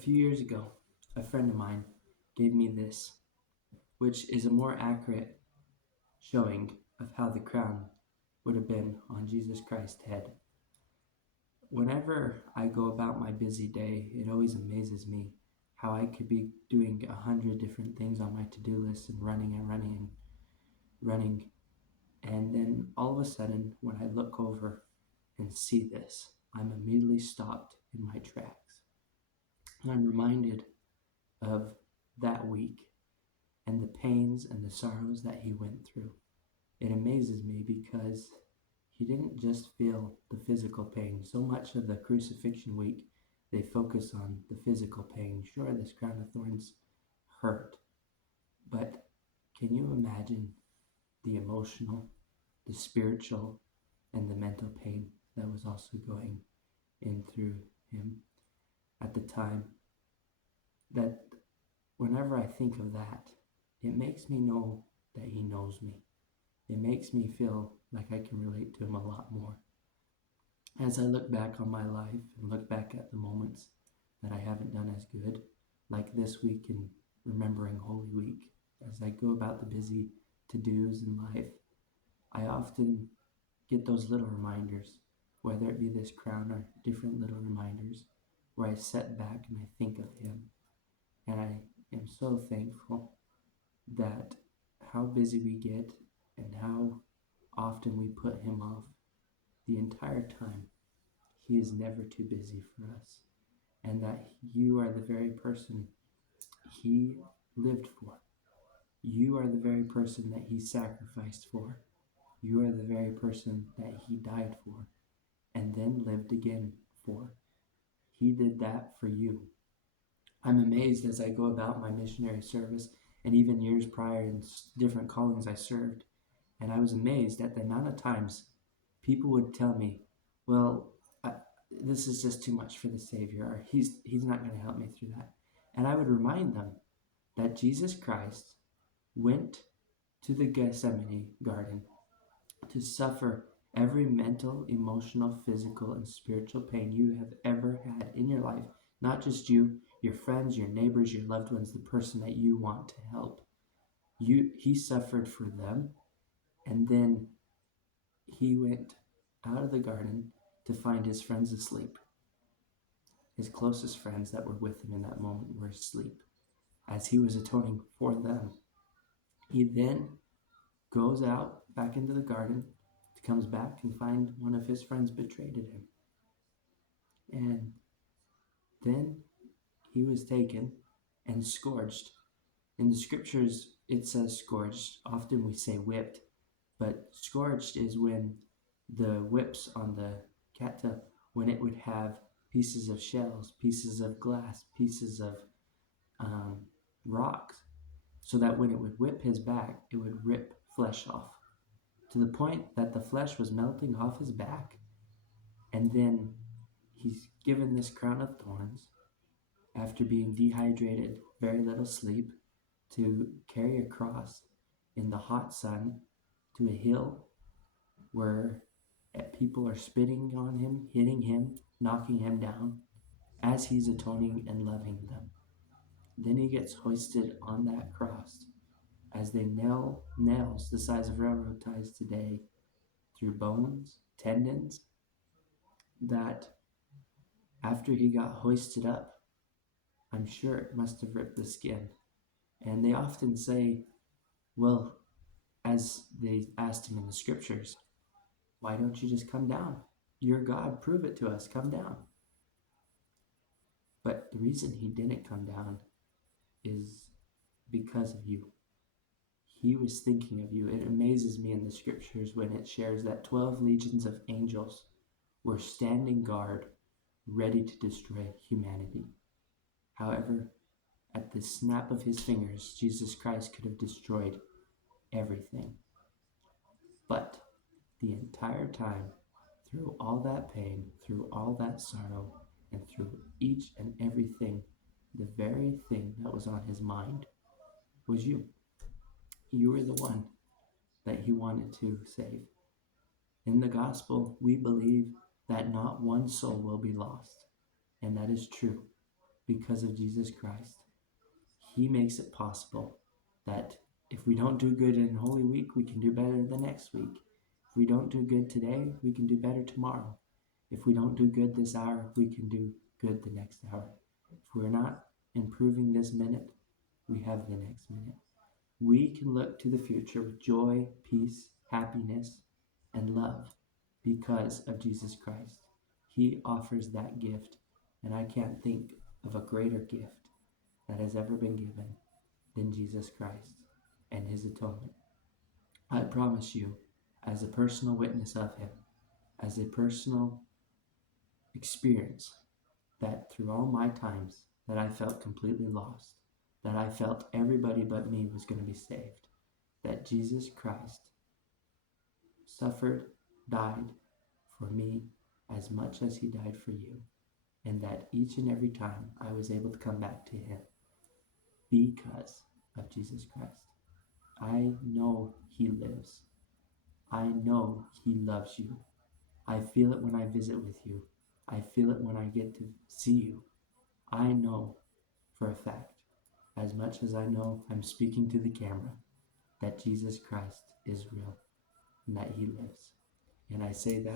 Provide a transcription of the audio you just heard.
few years ago, a friend of mine gave me this, which is a more accurate showing of how the crown would have been on Jesus Christ's head. Whenever I go about my busy day, it always amazes me how I could be doing 100 different things on my to-do list and running and running and running. And then all of a sudden, when I look over and see this, I'm immediately stopped in my tracks. And I'm reminded of that week and the pains and the sorrows that he went through. It amazes me because he didn't just feel the physical pain. So much of the crucifixion week, they focus on the physical pain. Sure, this crown of thorns hurt, but can you imagine the emotional, the spiritual, and the mental pain that was also going in through him at the time? That whenever I think of that, it makes me know that he knows me. It makes me feel like I can relate to him a lot more. As I look back on my life and look back at the moments that I haven't done as good, like this week in remembering Holy Week, as I go about the busy to-dos in life, I often get those little reminders, whether it be this crown or different little reminders, where I sit back and I think of him. And I am so thankful that how busy we get and how often we put him off, the entire time he is never too busy for us, and that you are the very person he lived for. You are the very person that he sacrificed for. You are the very person that he died for and then lived again for. He did that for you. I'm amazed as I go about my missionary service and even years prior in different callings I served. And I was amazed at the amount of times people would tell me, well, this is just too much for the Savior, or he's not going to help me through that. And I would remind them that Jesus Christ went to the Gethsemane garden to suffer every mental, emotional, physical, and spiritual pain you have ever had in your life. Not just you, your friends, your neighbors, your loved ones, the person that you want to help. He suffered for them, and then he went out of the garden to find his friends asleep. His closest friends that were with him in that moment were asleep as he was atoning for them. He then goes out back into the garden, comes back and finds one of his friends betrayed him. And then he was taken and scourged. In the scriptures, it says scourged. Often we say whipped, but scourged is when the whips on the cattle, when it would have pieces of shells, pieces of glass, pieces of rocks, so that when it would whip his back, it would rip flesh off, to the point that the flesh was melting off his back. And then he's given this crown of thorns after being dehydrated, very little sleep, to carry a cross in the hot sun to a hill where people are spitting on him, hitting him, knocking him down as he's atoning and loving them. Then he gets hoisted on that cross as they nail nails the size of railroad ties today through bones, tendons, that after he got hoisted up, I'm sure it must have ripped the skin. And they often say, well, as they asked him in the scriptures, why don't you just come down? You're God, prove it to us, come down. But the reason he didn't come down is because of you. He was thinking of you. It amazes me in the scriptures when it shares that 12 legions of angels were standing guard, ready to destroy humanity. However, at the snap of his fingers, Jesus Christ could have destroyed everything. But the entire time, through all that pain, through all that sorrow, and through each and everything, the very thing that was on his mind was you. You were the one that he wanted to save. In the gospel, we believe that not one soul will be lost. And that is true, because of Jesus Christ. He makes it possible that if we don't do good in Holy Week, we can do better the next week. If we don't do good today, we can do better tomorrow. If we don't do good this hour, we can do good the next hour. If we're not improving this minute, we have the next minute. We can look to the future with joy, peace, happiness, and love because of Jesus Christ. He offers that gift, and I can't think of a greater gift that has ever been given than Jesus Christ and his atonement. I promise you, as a personal witness of him, as a personal experience, that through all my times that I felt completely lost, that I felt everybody but me was going to be saved, that Jesus Christ suffered, died for me as much as he died for you, and that each and every time I was able to come back to him because of Jesus Christ. I know he lives. I know he loves you. I feel it when I visit with you. I feel it when I get to see you. I know for a fact, as much as I know I'm speaking to the camera, that Jesus Christ is real and that he lives. And I say that